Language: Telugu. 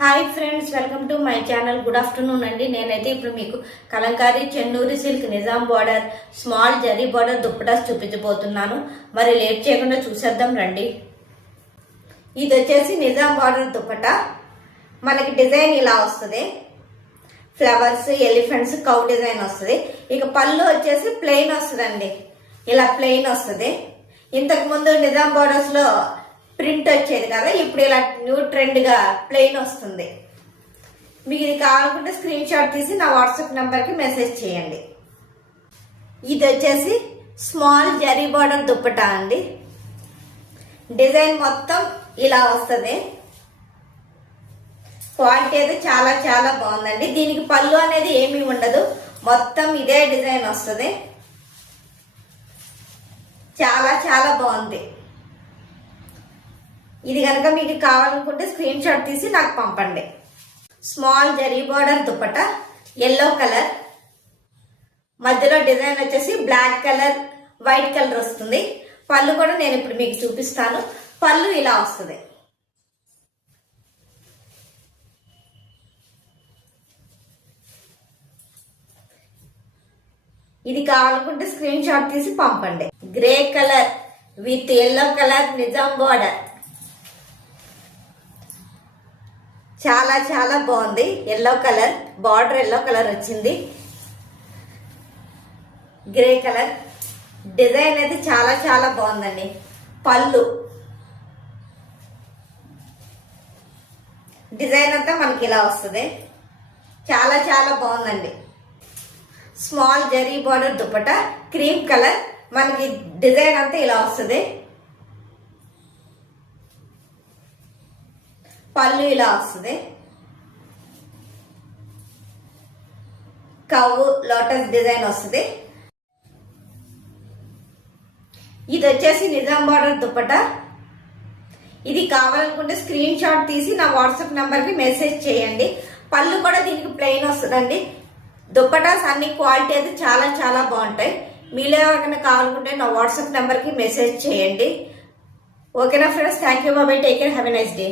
Hi friends, welcome to my channel. Good afternoon అండి. నేనైతే ఇప్పుడు మీకు Kalamkari Chennuri silk Nizam border small zari border dupattas చూపించబోతున్నాను. మరి లేట్ చేయకుండా చూసేద్దాం రండి. ఇది వచ్చేసి నిజాం బార్డర్ దుప్పటా. మనకి డిజైన్ ఇలా వస్తుంది, ఫ్లవర్స్, ఎలిఫెంట్స్, కౌ డిజైన్ వస్తుంది. ఇక పళ్ళు వచ్చేసి ప్లెయిన్ వస్తుందండి, ఇలా ప్లెయిన్ వస్తుంది. ఇంతకు ముందు నిజాం బార్డర్స్ లో ప్రింట్ వచ్చేది కదా, ఇప్పుడు ఇలా న్యూ ట్రెండ్ గా ప్లెయిన్ వస్తుంది. మీకు ఇది కావాలనుకుంటే స్క్రీన్ షాట్ తీసి నా వాట్సాప్ నెంబర్ కి మెసేజ్ చేయండి. ఇది వచ్చేసి స్మాల్ జరీ బార్డర్ దుప్పటా అండి. డిజైన్ మొత్తం ఇలా వస్తుంది. క్వాలిటీ అయితే చాలా చాలా బాగుందండి. దీనికి పళ్ళు అనేది ఏమీ ఉండదు, మొత్తం ఇదే డిజైన్ వస్తుంది. చాలా చాలా బాగుంది. ఇది కనుక మీకు కావాలనుకుంటే స్క్రీన్ షాట్ తీసి నాకు పంపండి. Small zari border dupatta, yellow colour, మధ్యలో డిజైన్ వచ్చేసి బ్లాక్ కలర్, వైట్ కలర్ వస్తుంది. పళ్ళు కూడా నేను ఇప్పుడు మీకు చూపిస్తాను. పళ్ళు ఇలా వస్తుంది. ఇది కావాలనుకుంటే స్క్రీన్ షాట్ తీసి పంపండి. Grey colour with yellow colour Nizam border, చాలా చాలా బాగుంది. Yellow colour border, yellow colour వచ్చింది. గ్రే కలర్ డిజైన్ అయితే చాలా చాలా బాగుందండి. పళ్ళు డిజైన్ అంతా మనకి ఇలా వస్తుంది. చాలా చాలా బాగుందండి. Small zari border dupatta, cream colour, మనకి డిజైన్ అంతా ఇలా వస్తుంది. పళ్ళు ఇలా వస్తుంది. కవ్వు లోటస్ డిజైన్ వస్తుంది. ఇది వచ్చేసి నిజాం బార్డర్ దుప్పటా. ఇది కావాలనుకుంటే స్క్రీన్ షాట్ తీసి నా వాట్సాప్ నెంబర్ కి మెసేజ్ చేయండి. పళ్ళు కూడా దీనికి ప్లెయిన్ వస్తుందండి. దుప్పటాస్ అన్ని క్వాలిటీ అయితే చాలా చాలా బాగుంటాయి. మీలో ఎవరికైనా కావాలనుకుంటే నా వాట్సాప్ నెంబర్ కి మెసేజ్ చేయండి. ఓకేనా friends, thank you, bye, take care, have a nice day.